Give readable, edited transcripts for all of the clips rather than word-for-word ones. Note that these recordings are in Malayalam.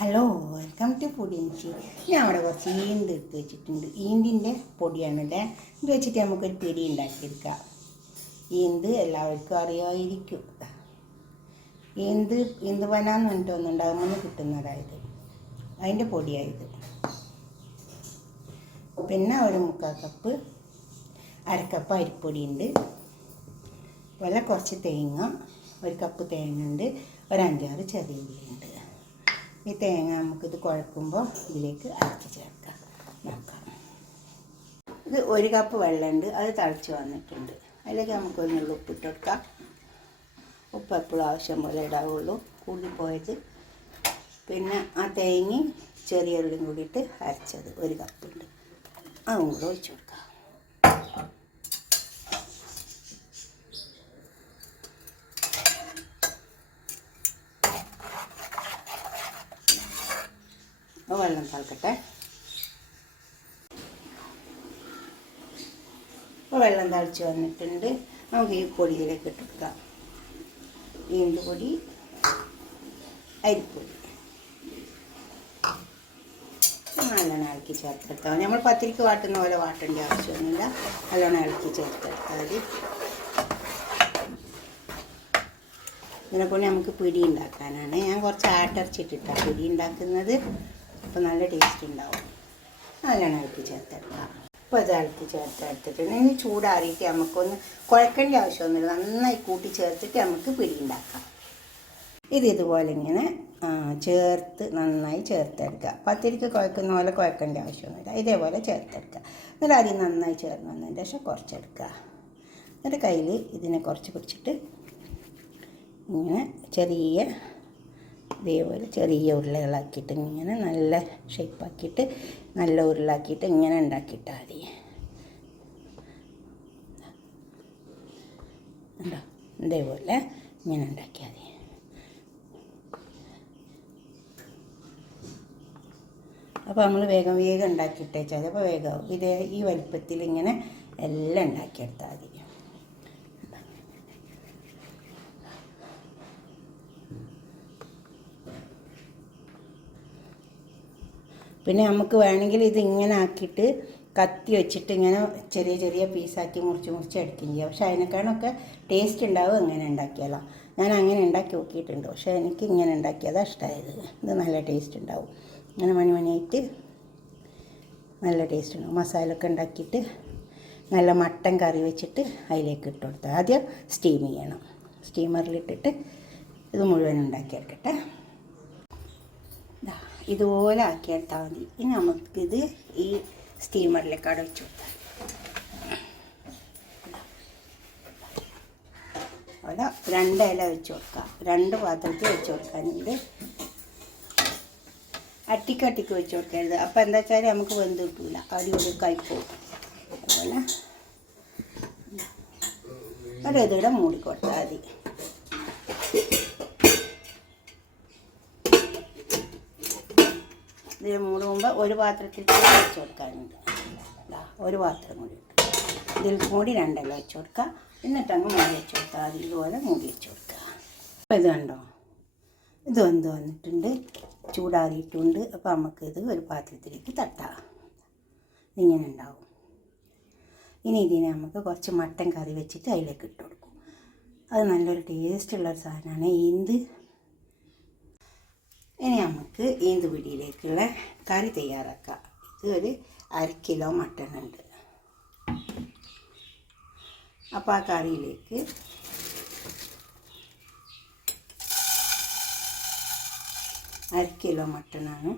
Hello, welcome to പൊടിയഞ്ചി. ഞാൻ അവിടെ കുറച്ച് ഈന്ത് എടുത്ത് വെച്ചിട്ടുണ്ട്. ഈന്തിൻ്റെ പൊടിയാണല്ലേ. ഇത് വെച്ചിട്ട് നമുക്കൊരു പിടി ഉണ്ടാക്കിയെടുക്കാം. ഈന്ത് എല്ലാവർക്കും അറിയാമായിരിക്കും. ഈന്ത് വനാന്ന് പറഞ്ഞിട്ട് ഒന്നുണ്ടാകുമ്പോൾ കിട്ടുന്നതായത്, അതിൻ്റെ പൊടിയായത്. പിന്നെ ഒരു 3/4 കപ്പ്, അരക്കപ്പ് അരിപ്പൊടിയുണ്ട്. അതുപോലെ കുറച്ച് തേങ്ങ, 1 കപ്പ് തേങ്ങ ഉണ്ട്. ഒരു 5-6 ചെറിയ ഉള്ളിയുണ്ട്. ഈ തേങ്ങ നമുക്കിത് കുഴക്കുമ്പോൾ ഇതിലേക്ക് അരച്ച് ചേർക്കാം. നോക്കാം. ഇത് 1 കപ്പ് വെള്ളമുണ്ട്, അത് തിളച്ച് വന്നിട്ടുണ്ട്. അതിലേക്ക് നമുക്കൊരു നുള്ളി ഉപ്പിട്ട് കൊടുക്കാം. ഉപ്പ് എപ്പോഴും ആവശ്യം പോലെ ഇടാവുള്ളൂ, കൂടിപ്പോയത്. പിന്നെ ആ തേങ്ങയും ചെറിയ ഉള്ളിയും കൂടിയിട്ട് അരച്ചത് 1 കപ്പുണ്ട്, അതും കൂടെ ഒഴിച്ച് കൊടുക്കാം. വെള്ളം തിളക്കട്ടെ. ഇപ്പോൾ വെള്ളം തിളച്ച് വന്നിട്ടുണ്ട്. നമുക്ക് ഈ പൊടിയിലേക്ക് ഇട്ടെടുക്കാം. ഈന്ത് പൊടി, അരിപ്പൊടി നല്ലോണം ഇളക്കി ചേർത്തെടുത്താൽ മതി. നമ്മൾ പത്തിരിക്ക് വാട്ടുന്ന പോലെ വാട്ടേണ്ട ആവശ്യമൊന്നുമില്ല. നല്ലോണം ഇളക്കി ചേർത്തെടുത്താൽ മതി. ഇതിനെക്കൊണ്ട് നമുക്ക് പിടി ഉണ്ടാക്കാനാണ്. ഞാൻ കുറച്ച് ആട്ടിറച്ചിട്ടിട്ടാണ് പിടി ഉണ്ടാക്കുന്നത്. അപ്പോൾ നല്ല ടേസ്റ്റ് ഉണ്ടാവും. നല്ലോണം ഇളക്കി ചേർത്തെടുക്കാം. ഇപ്പോൾ അത് ഇളക്കി ചേർത്തെടുത്തിട്ടുണ്ട്. ഇനി ചൂടാറിയിട്ട് നമുക്കൊന്ന് കുഴക്കേണ്ട ആവശ്യമൊന്നുമില്ല. നന്നായി കൂട്ടി ചേർത്തിട്ട് നമുക്ക് പിടി ഉണ്ടാക്കാം. ഇതുപോലെ ഇങ്ങനെ നന്നായി ചേർത്തെടുക്കുക. പത്തിരിക്ക് കുഴക്കുന്ന പോലെ കുഴക്കേണ്ട ആവശ്യമൊന്നുമില്ല. ഇതേപോലെ ചേർത്തെടുക്കുക. എന്നിട്ട് ആദ്യം നന്നായി ചേർന്ന് വന്നതിന് ശേഷം കുറച്ചെടുക്കുക. എന്നിട്ട് കയ്യിൽ ഇതിനെ കുറച്ച് പിടിച്ചിട്ട് ഇങ്ങനെ ഇതേപോലെ ചെറിയ ഉരുളകളാക്കിയിട്ട് ഇങ്ങനെ നല്ല ഷേപ്പാക്കിയിട്ട് നല്ല ഉരുളാക്കിയിട്ട് ഇങ്ങനെ ഉണ്ടാക്കിയിട്ടാൽ മതി. ഉണ്ടോ? ഇതേപോലെ ഇങ്ങനെ ഉണ്ടാക്കിയാൽ മതി. അപ്പോൾ നമ്മൾ വേഗം ഉണ്ടാക്കിയിട്ടേച്ചാൽ മതി. അപ്പോൾ വേഗമാവും. ഈ വലിപ്പത്തിൽ ഇങ്ങനെ എല്ലാം ഉണ്ടാക്കിയെടുത്താൽ മതി. പിന്നെ നമുക്ക് വേണമെങ്കിൽ ഇത് ഇങ്ങനെ ആക്കിയിട്ട് കത്തി വെച്ചിട്ട് ഇങ്ങനെ ചെറിയ ചെറിയ പീസാക്കി മുറിച്ച് അടിക്കുകയും ചെയ്യാം. പക്ഷേ അതിനേക്കാളൊക്കെ ടേസ്റ്റ് ഉണ്ടാവും ഇങ്ങനെ ഉണ്ടാക്കിയാലോ. ഞാൻ അങ്ങനെ ഉണ്ടാക്കി നോക്കിയിട്ടുണ്ട്, പക്ഷേ എനിക്ക് ഇങ്ങനെ ഉണ്ടാക്കിയതാണ് ഇഷ്ടമായത്. ഇത് നല്ല ടേസ്റ്റ് ഉണ്ടാവും. ഇങ്ങനെ മണിയായിട്ട് നല്ല ടേസ്റ്റ് ഉണ്ടാവും. മസാലയൊക്കെ ഉണ്ടാക്കിയിട്ട് നല്ല മട്ടൻ കറി വെച്ചിട്ട് അതിലേക്ക് ഇട്ട് കൊടുത്താൽ ആദ്യം സ്റ്റീം ചെയ്യണം. സ്റ്റീമറിലിട്ടിട്ട് ഇത് മുഴുവൻ ഉണ്ടാക്കിയെടുക്കട്ടെ. ഇതുപോലെ ആക്കിയെടുത്താൽ മതി. ഇനി നമുക്കിത് ഈ സ്റ്റീമറിലേക്ക് അവിടെ വെച്ച് കൊടുത്താൽ അവിടെ 2 ഇല വെച്ച് കൊടുക്കാം. 2 പാത്രത്തിൽ വെച്ച് കൊടുക്കാനുണ്ട്. അട്ടിക്ക് വെച്ച് കൊടുക്കരുത്. അപ്പോൾ എന്താ വെച്ചാൽ നമുക്ക് വെന്ത് കിട്ടില്ല, അടിപൊളി കഴിപ്പോവും. അതുപോലെ ഇതിവിടെ മൂടി കൊടുത്താൽ മതി. ഇതിൽ മൂടുമ്പോൾ ഒരു പാത്രത്തിൽ വെച്ച് കൊടുക്കാനുണ്ട്. ഒരു പാത്രം കൂടി ഇട്ട് ഇതിൽ കൂടി 2 ഇല വെച്ച് കൊടുക്കുക. എന്നിട്ടങ്ങ് മൂടി വെച്ച് കൊടുക്കുക. അത് ഇതുപോലെ മൂടി വെച്ച് കൊടുക്കുക. അപ്പോൾ ഇത് കണ്ടോ, ഇത് വെന്ത് വന്നിട്ടുണ്ട്, ചൂടാറിയിട്ടുണ്ട്. അപ്പോൾ നമുക്കിത് ഒരു പാത്രത്തിലേക്ക് തട്ടാം. ഇങ്ങനെ ഉണ്ടാവും. ഇനി ഇതിനെ നമുക്ക് കുറച്ച് മട്ടൻ കറി വെച്ചിട്ട് അതിലേക്ക് ഇട്ട് കൊടുക്കും. അത് നല്ലൊരു ടേസ്റ്റുള്ളൊരു സാധനമാണ് ഈന്ത്. ഇനി നമുക്ക് ഈന്ത് പിടിയിലേക്കുള്ള കറി തയ്യാറാക്കാം. ഇത് ഒരു 1/2 കിലോ മട്ടൺ ഉണ്ട്. അപ്പോൾ ആ കറിയിലേക്ക് കിലോ മട്ടണാണ്.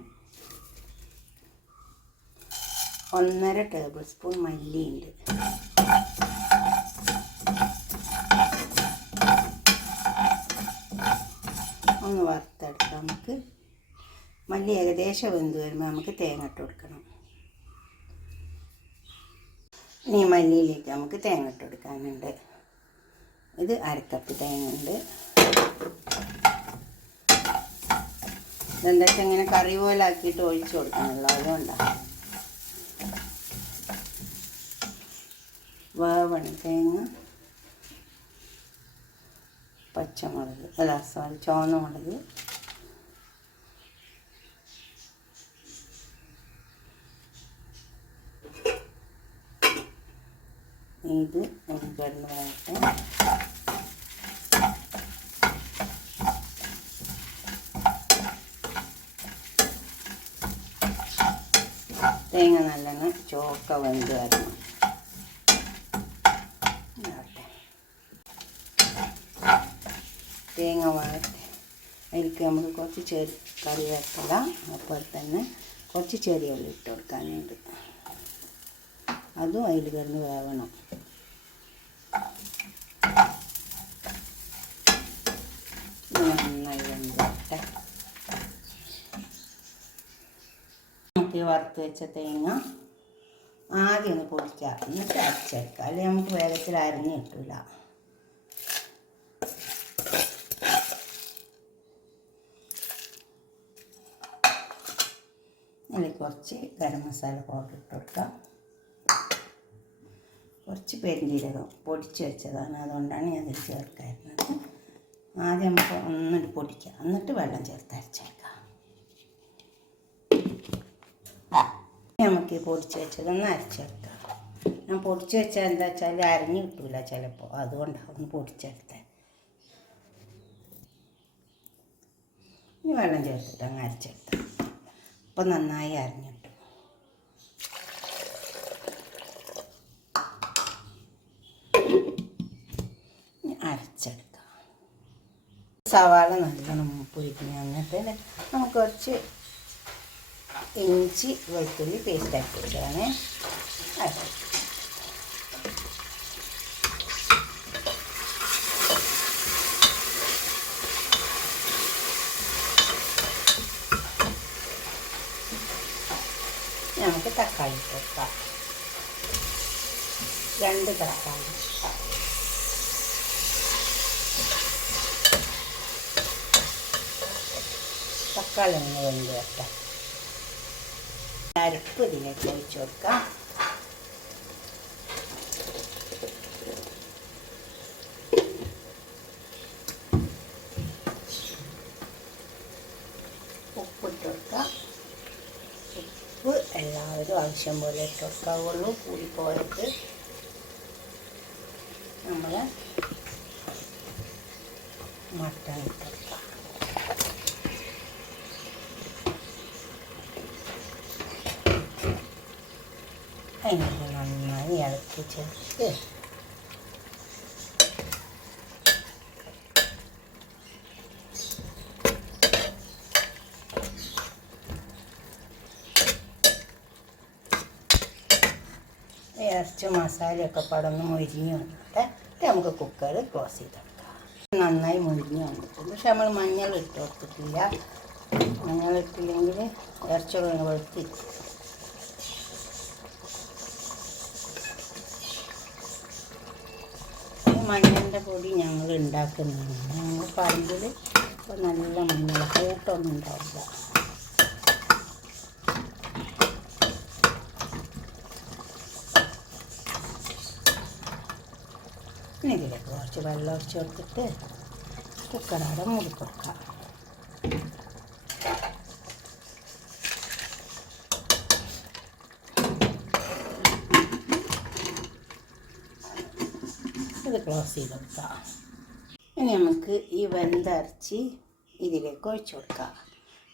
1.5 ടേബിൾ സ്പൂൺ മല്ലിയുണ്ട്. ഒന്ന് വറുത്തെടുക്കാം. നമുക്ക് മല്ലി ഏകദേശം വെന്ത് വരുമ്പോൾ നമുക്ക് തേങ്ങ ഇട്ട് കൊടുക്കണം. ഇനി മല്ലിയിലേക്ക് നമുക്ക് തേങ്ങ ഇട്ട് കൊടുക്കാനുണ്ട്. ഇത് 1/2 കപ്പ് തേങ്ങ ഉണ്ട്. ഇതെന്താ വെച്ചാൽ ഇങ്ങനെ കറി പോലെ ആക്കിയിട്ട് ഒഴിച്ച് കൊടുക്കണമല്ലോ, അതുകൊണ്ടാണ്. വേവണം തേങ്ങ. പച്ചമുളക് അല്ല സോറി ചുവന്ന മുളക്, ഇത് കിടന്ന് വരട്ടെ. തേങ്ങ നല്ലോണം ചോക്ക വെന്ത് വരണം. തേങ്ങ വഴറ്റി അതിലേക്ക് നമുക്ക് കുറച്ച് കറിവേപ്പില, അതുപോലെ തന്നെ കുറച്ച് ചെറിയ ഉള്ളി ഇട്ട് കൊടുക്കാനുണ്ട്. അതും അതിൽ കിടന്ന് വേവണം. നന്നായി വെന്തോട്ടെ. നമുക്ക് വറുത്ത് വെച്ച തേങ്ങ ആദ്യം ഒന്ന് പൊടിക്കുക, എന്നിട്ട് അരച്ചെടുക്കുക. അല്ലെങ്കിൽ നമുക്ക് വേഗത്തിൽ അരിഞ്ഞ് കിട്ടില്ല. അതിൽ കുറച്ച് ഗരം മസാല പൗഡർ ഇട്ട് കൊടുക്കാം. കുറച്ച് പെരുംജീരകം പൊടിച്ച് വെച്ചതാണ്, അതുകൊണ്ടാണ് ഞാൻ ഇതിൽ ചേർക്കായിരുന്നത്. ആദ്യം നമുക്ക് ഒന്നിട്ട് പൊടിക്കുക, എന്നിട്ട് വെള്ളം ചേർത്ത് അരച്ചേക്കാം. നമുക്ക് പൊടിച്ച് വെച്ചതൊന്ന് അരച്ചെടുക്കാം. ഞാൻ പൊടിച്ച് വെച്ചാൽ എന്താ വെച്ചാൽ അരഞ്ഞ് കിട്ടില്ല ചിലപ്പോൾ, അതുകൊണ്ടാണ് ഒന്ന് പൊടിച്ചെടുത്തത്. ഇനി വെള്ളം ചേർത്തിട്ട് അങ്ങ് അരച്ചെടുത്താൽ അപ്പം നന്നായി അരഞ്ഞിട്ടു. അരച്ചെടുക്കാം. സവാള നല്ലോണം പൊരിഞ്ഞ് വന്നിട്ട് നമുക്ക് കുറച്ച് ഇഞ്ചി വെളുത്തുള്ളി പേസ്റ്റ് ആക്കി വെച്ചതാണ് അരച്ചത്. നമുക്ക് തക്കാളി ഇട്ട് കൊടുക്കാം. 2 തക്കാളി. തക്കാളി ഒന്ന് വെന്ത് വെക്കാം. അരപ്പ് ഇതിലേക്ക് ഒഴിച്ച് കൊടുക്കാം. ഉപ്പിട്ട് കൊടുക്കാം. ഉപ്പ് എല്ലാവരും ആവശ്യം പോലെ ഇട്ട് കൊടുക്കാവുള്ളൂ, കൂടിപ്പോയിട്ട്. നമ്മൾ മട്ടൺ ഇട്ട് കൊടുക്കാം. അതിനെ നന്നായി ഇളക്കി ചേർത്ത് ഇറച്ചി മസാലയൊക്കെ പടന്ന് മൊരിഞ്ഞ് വന്നിട്ട് നമുക്ക് കുക്കർ ക്ലോസ് ചെയ്ത് കൊടുക്കാം. നന്നായി മൊരിഞ്ഞ് വന്നിട്ടുണ്ട്. പക്ഷെ നമ്മൾ മഞ്ഞൾ ഇട്ട് കൊടുത്തിട്ടില്ല. മഞ്ഞൾ ഇട്ടില്ലെങ്കിൽ ഇറച്ചിയൊക്കെ വെളുത്തി. മഞ്ഞളിൻ്റെ പൊടി ഞങ്ങൾ ഉണ്ടാക്കുന്നതാണ്. ഞങ്ങൾ പറമ്പിൽ ഇപ്പോൾ നല്ല മഞ്ഞൾ കൂട്ടൊന്നും ഉണ്ടാവില്ല. പിന്നെ ഇതിലേക്ക് കുറച്ച് വെള്ളം ഒഴിച്ച് കൊടുത്തിട്ട് കുക്കറോടെ മൂടി കൊടുക്കാം. ഇത് ക്ലോസ് ചെയ്ത് കൊടുക്കാം. ഇനി നമുക്ക് ഈ വെന്തരച്ച് ഇതിലേക്ക് ഒഴിച്ച് കൊടുക്കാം.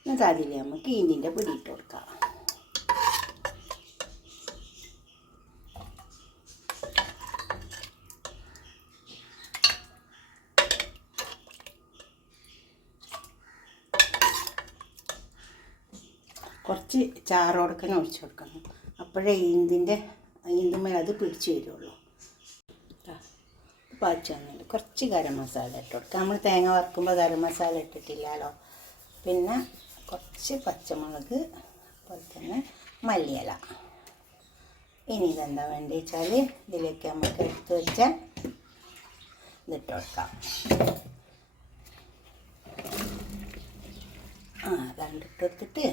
എന്നിട്ട് അതിൽ നമുക്ക് ഇതിൻ്റെ പിടിയിട്ട് കൊടുക്കാം. കുറച്ച് ചാറോടക്കനെ ഒഴിച്ച് കൊടുക്കണം. അപ്പോഴേ ഈന്തുമ്മേൽ അത് പിടിച്ച് വരുള്ളൂ. പാച്ച് വന്നിട്ട് കുറച്ച് ഗരം മസാല ഇട്ട് കൊടുക്കുക. നമ്മൾ തേങ്ങ വറുക്കുമ്പോൾ ഗരം മസാല ഇട്ടിട്ടില്ലല്ലോ. പിന്നെ കുറച്ച് പച്ചമുളക്, അതുപോലെ തന്നെ മല്ലിയില. ഇനി ഇതെന്താ വേണ്ടി വെച്ചാൽ ഇതിലേക്ക് നമുക്ക് എടുത്ത് വെച്ച ഇതിട്ട് കൊടുക്കാം. രണ്ടിട്ട് കൊടുത്തിട്ട്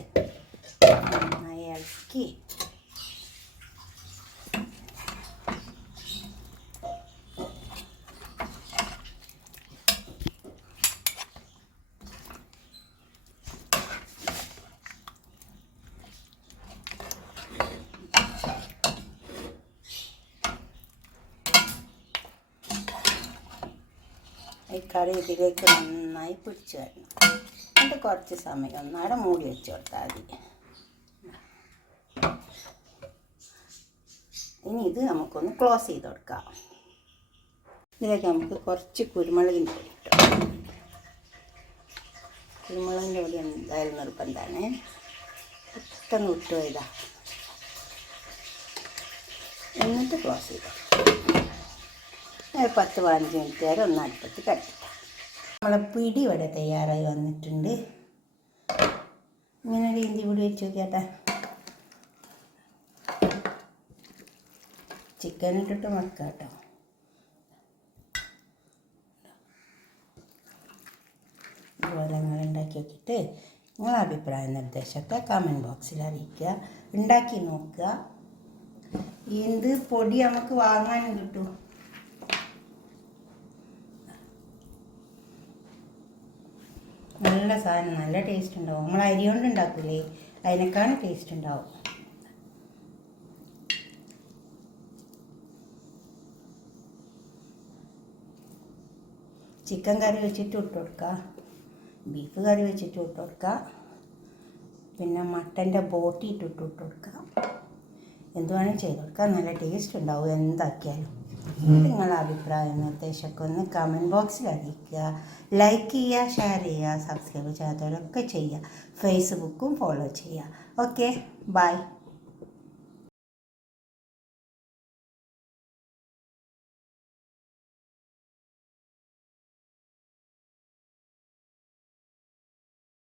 നന്നായി ഇളക്കി ഈ കറി ഇതിലേക്ക് നന്നായി പിടിച്ച് വരണം. എന്നിട്ട് കുറച്ച് സമയം ഒന്നാടെ മൂടി വെച്ച് കൊടുത്താൽ മതി. ഇനി ഇത് നമുക്കൊന്ന് ക്ലോസ് ചെയ്ത് കൊടുക്കാം. ഇതിലേക്ക് നമുക്ക് കുറച്ച് കുരുമുളകിൻ്റെ പൊടി ഇട്ടോ. കുരുമുളകിൻ്റെ പൊടി എന്തായാലും നിർബന്ധമാണ്. പെട്ടെന്ന് വിട്ടു പോയതാ. എന്നിട്ട് ക്ലോസ് ചെയ്തോ. 10-15 മിനിറ്റ് വരെ ഒന്ന് അടുപ്പത്ത് കട്ടിട്ടാം. നമ്മളെ പിടി ഇവിടെ തയ്യാറായി വന്നിട്ടുണ്ട്. ഇങ്ങനെ ഒരു ഇഞ്ചി പൊടി വെച്ച് നോക്കിയാട്ടെ. ചിക്കൻ ഇട്ടിട്ട് വെക്കാം കേട്ടോ. ഇതുപോലെ നിങ്ങൾ ഉണ്ടാക്കി നോക്കിയിട്ട് നിങ്ങളുടെ അഭിപ്രായ നിർദ്ദേശമൊക്കെ കമൻറ്റ് ബോക്സിൽ അറിയിക്കുക. ഉണ്ടാക്കി നോക്കുക. എന്ത് പൊടി നമുക്ക് വാങ്ങാനും കിട്ടും. നല്ല സാധനം, നല്ല ടേസ്റ്റ് ഉണ്ടാവും. നമ്മൾ അരി കൊണ്ട് ഉണ്ടാക്കൂലേ, അതിനേക്കാളും ടേസ്റ്റ് ഉണ്ടാവും. ചിക്കൻ കറി വെച്ചിട്ട് ഇട്ട് കൊടുക്കുക, ബീഫ് കറി വെച്ചിട്ട് ഇട്ട് കൊടുക്കുക, പിന്നെ മട്ടൻ്റെ ബോട്ടി ഇട്ടിട്ട് ഇട്ട് കൊടുക്കുക. എന്ത് വേണമെങ്കിൽ ചെയ്ത് കൊടുക്കുക. നല്ല ടേസ്റ്റ് ഉണ്ടാവും എന്താക്കിയാലും. നിങ്ങളുടെ അഭിപ്രായം നിർദ്ദേശമൊക്കെ ഒന്ന് കമൻറ്റ് ബോക്സിൽ അറിയിക്കുക. ലൈക്ക് ചെയ്യുക, ഷെയർ ചെയ്യുക, സബ്സ്ക്രൈബ് ചെയ്യാത്തവരൊക്കെ ചെയ്യുക. ഫേസ്ബുക്കും ഫോളോ ചെയ്യുക. Okay, by.